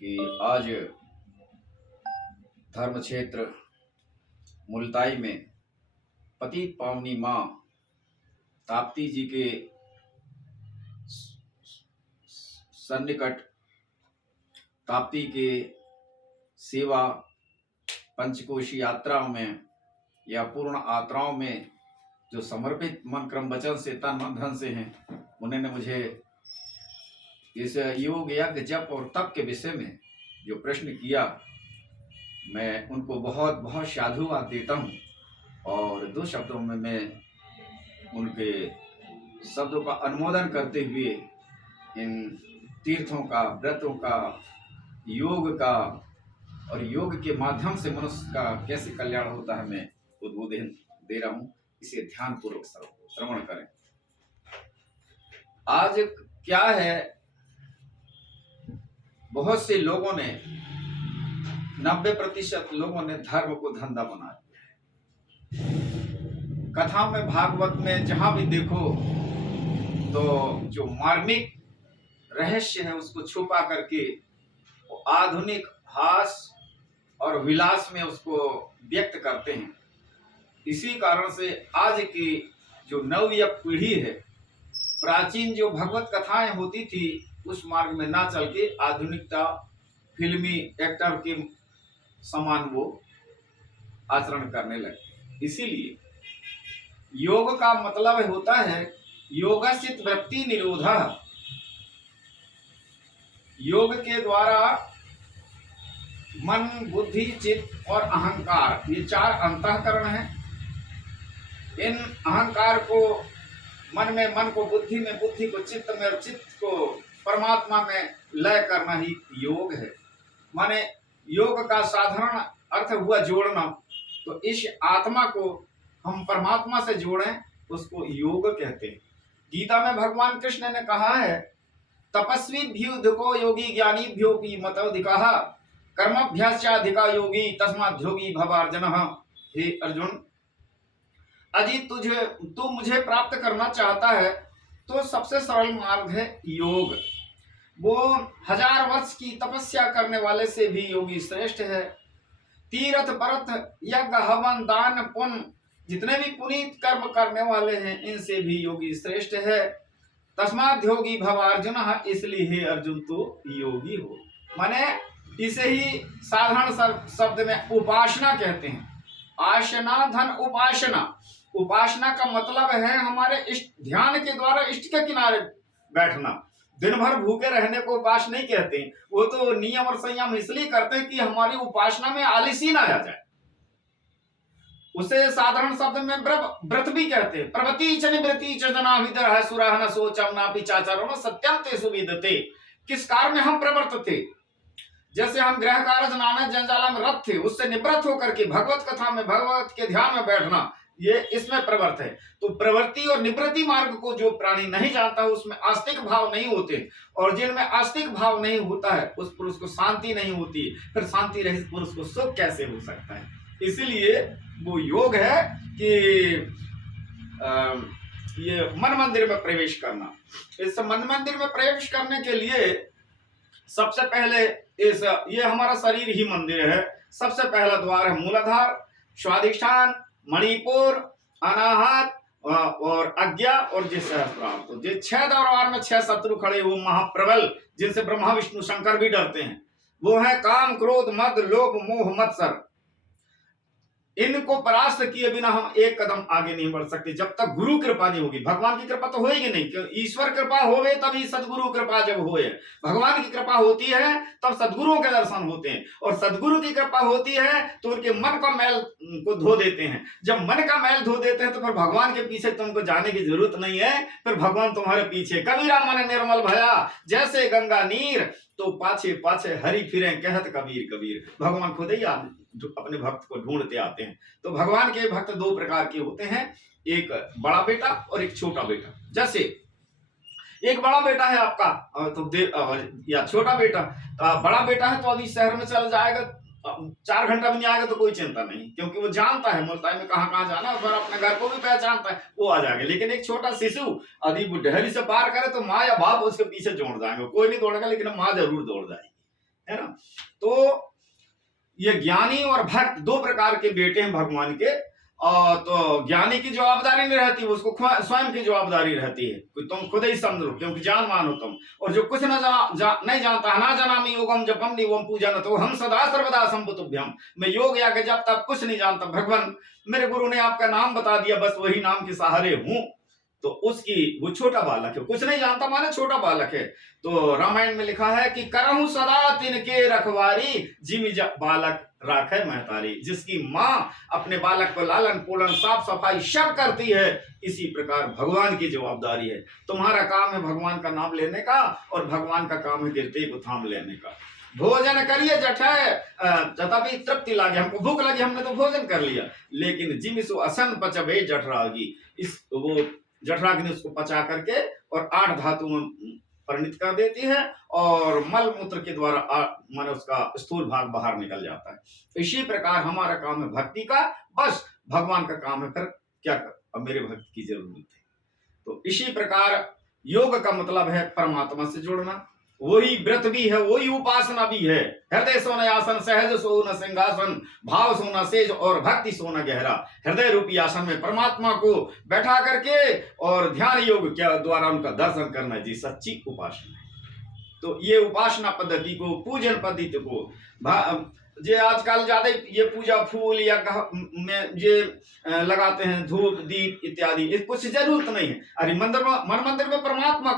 कि आज धर्म क्षेत्र मुल्ताई में पतित पावनी माँ ताप्ती जी के सन्निकट ताप्ती के सेवा पंचकोशी यात्राओं में या पूर्ण यात्राओं में जो समर्पित मन क्रम वचन से तन मन धन से हैं, उन्होंने मुझे इस योग यज्ञ जप और तप के विषय में जो प्रश्न किया, मैं उनको बहुत बहुत साधुवाद देता हूँ। और दो शब्दों में मैं उनके शब्दों का अनुमोदन करते हुए इन तीर्थों का, व्रतों का, योग का और योग के माध्यम से मनुष्य का कैसे कल्याण होता है, मैं उद्बोधन दे रहा हूँ। इसे ध्यान पूर्वक श्रवण करें। आज क्या है, बहुत से लोगों ने 90% लोगों ने धर्म को धंधा बना दिया। कथा में, भागवत में जहां भी देखो तो जो मार्मिक रहस्य है उसको छुपा करके वो आधुनिक हास और विलास में उसको व्यक्त करते हैं। इसी कारण से आज की जो नवी पीढ़ी है, प्राचीन जो भगवत कथाएं होती थी उस मार्ग में ना चल के आधुनिकता, फिल्मी एक्टर के समान वो आचरण करने लगे। इसीलिए योग का मतलब होता है योगसित वृत्ति निरोधः। योग के द्वारा मन, बुद्धि, चित्त और अहंकार, ये 4 अंतःकरण हैं। इन अहंकार को मन में, मन को बुद्धि में, बुद्धि को चित्त में और चित्त को परमात्मा में लय करना ही योग है। माने योग का साधारण अर्थ हुआ जोड़ना। तो इस आत्मा को हम परमात्मा से जोड़ें, उसको योग कहते हैं। गीता में भगवान कृष्ण ने कहा है, तपस्वीभ्युधिको योगी ज्ञानीभ्योऽपि मतोऽधिकः कर्मभ्याश्चाधिका योगी तस्माद् योगी भवार्जुनः। हे अर्जुन, अजी तू मुझे प्राप्त करना चाहता है तो सबसे सरल मार्ग है योग। वो 1000 वर्ष की तपस्या करने वाले से भी योगी श्रेष्ठ है। तीर्थ, व्रत, यज्ञ, हवन, दान, पुण्य, जितने भी पुनीत कर्म करने वाले हैं इनसे भी योगी श्रेष्ठ है। तस्माद् योगी भव अर्जुन, इसलिए हे अर्जुन तू योगी हो। माने इसे ही साधारण शब्द में उपासना कहते हैं। आसना धन उपासना। उपासना का मतलब है हमारे इष्ट, ध्यान के द्वारा इष्ट के किनारे बैठना। दिन भर भूखे रहने को उपास नहीं कहते। वो तो नियम और संयम इसलिए करते हैं कि हमारी उपासना में आलसी ना आ जाए। उसे साधारण शब्द में व्रत भी कहते हैं। प्रवृत्ति च निवृत्ति च जना विदरः सुरः न शोचम नापि चाचरो न सत्यम तेषु विद्यते। किस कार्य में हम प्रवृत्त थे? जैसे हम गृह कार्य जनाने जंजाला में रत थे, उससे निवृत्त होकर के भगवत कथा में, भगवत के ध्यान में बैठना, ये इसमें प्रवृत्त है। तो प्रवृत्ति और निवृत्ति मार्ग को जो प्राणी नहीं जानता उसमें आस्तिक भाव नहीं होते, और जिनमें आस्तिक भाव नहीं होता है उस पुरुष को शांति नहीं होती। फिर शांति रहित पुरुष को सुख कैसे हो सकता है? इसीलिए वो योग है कि ये मन मंदिर में प्रवेश करना। इस मन मंदिर में प्रवेश करने के लिए सबसे पहले ये हमारा शरीर ही मंदिर है। सबसे पहला द्वार है मूलाधार, स्वाधिष्ठान, मणिपुर, अनाहत और आज्ञा और जे सहस्त्रार। तो जे 6 द्वार में 6 शत्रु खड़े, वो महाप्रबल, जिनसे ब्रह्मा विष्णु शंकर भी डरते हैं, वो है काम, क्रोध, मद, लोभ, मोह, मत्सर। इनको परास्त किए बिना हम एक कदम आगे नहीं बढ़ सकते जब तक गुरु कृपा नहीं होगी। भगवान की कृपा तो होगी नहीं, ईश्वर कृपा होवे तभी सदगुरु कृपा जब होए। भगवान की कृपा होती है तब सदगुरुओं के दर्शन होते हैं, और सदगुरु की कृपा होती है तो उनके मन का मैल को धो देते हैं। जब मन का मैल धो देते हैं तो फिर भगवान के पीछे तुमको जाने की जरूरत नहीं है, फिर भगवान तुम्हारे पीछे। कबीरा मन निर्मल भया जैसे गंगा नीर, तो पाछे पाछे हरि फिरे कहत कबीर कबीर। भगवान खुद ही अपने भक्त को ढूंढते आते हैं। तो भगवान के भक्त 2 प्रकार के होते हैं, एक बड़ा बेटा और एक छोटा बेटा। जैसे एक बड़ा बेटा है आपका तो या छोटा बेटा। बड़ा बेटा है तो अभी शहर में चल जाएगा, 4 घंटा में नहीं आएगा तो कोई चिंता नहीं, क्योंकि वो जानता है मुल्ताई में कहाँ कहाँ जाना, और अपने घर को भी पहचानता है, वो आ जाएगा। लेकिन एक छोटा शिशु यदि डेहरी से पार करे तो माँ या बाप उसके पीछे दौड़ जाएंगे। कोई नहीं दौड़ेगा लेकिन माँ जरूर दौड़ जाएगी, है ना। तो ये ज्ञानी और भक्त दो प्रकार के बेटे हैं भगवान के। और तो ज्ञानी की जवाबदारी नहीं रहती, उसको स्वयं की जवाबदारी रहती है कि तुम खुद ही समझो, क्योंकि जानवान हो तुम। और जो कुछ न नहीं जानता, ना जानामि योगम जपम निवम पूजन, तो हम सदा सर्वदा संपुतुभ्यम, मैं योग या के जब तक कुछ नहीं जानता, भगवान मेरे गुरु ने आपका नाम बता दिया, बस वही नाम के सहारे हूं। तो उसकी, वो छोटा बालक है, कुछ नहीं जानता माने छोटा बालक है। तो रामायण में लिखा है कि करहूं सदा तिनके रखवारी, जिमि बालक राखे महतारी। जिसकी माँ अपने बालक को लालन पोलन साफ सफाई सब करती है, इसी प्रकार भगवान की जवाबदारी है। तुम्हारा काम है भगवान का नाम लेने का, और भगवान का काम है गिरते को थाम लेने का। भोजन करिए जठाए तथापि तृप्ति लागे, हमको भूख लगी हमने तो भोजन कर लिया, लेकिन जिमिसु असन पचबे जठरागी, इस वो जठराग्नि उसको पचा करके और 8 धातुओं में परिणित कर देती है, और मल मूत्र के द्वारा माने उसका स्थूल भाग बाहर निकल जाता है। इसी प्रकार हमारा काम है भक्ति का, बस भगवान का काम है फिर क्या कर, अब मेरे भक्त की जरूरत है। तो इसी प्रकार योग का मतलब है परमात्मा से जुड़ना, वही व्रत भी है, वही उपासना भी है। हृदय सोना आसन, सहज सोना सिंहासन, भाव सोना सेज और भक्ति सोना गहरा। हृदय रूपी आसन में परमात्मा को बैठा करके और ध्यान योग के द्वारा उनका दर्शन करना जी सच्ची उपासना है। तो ये उपासना पद्धति को, पूजन पद्धति को जे आजकल ज्यादा ये पूजा फूल या में जे लगाते हैं धूप दीप इत्यादि, कुछ जरूरत नहीं है। अरे मन मंदिर में परमात्मा को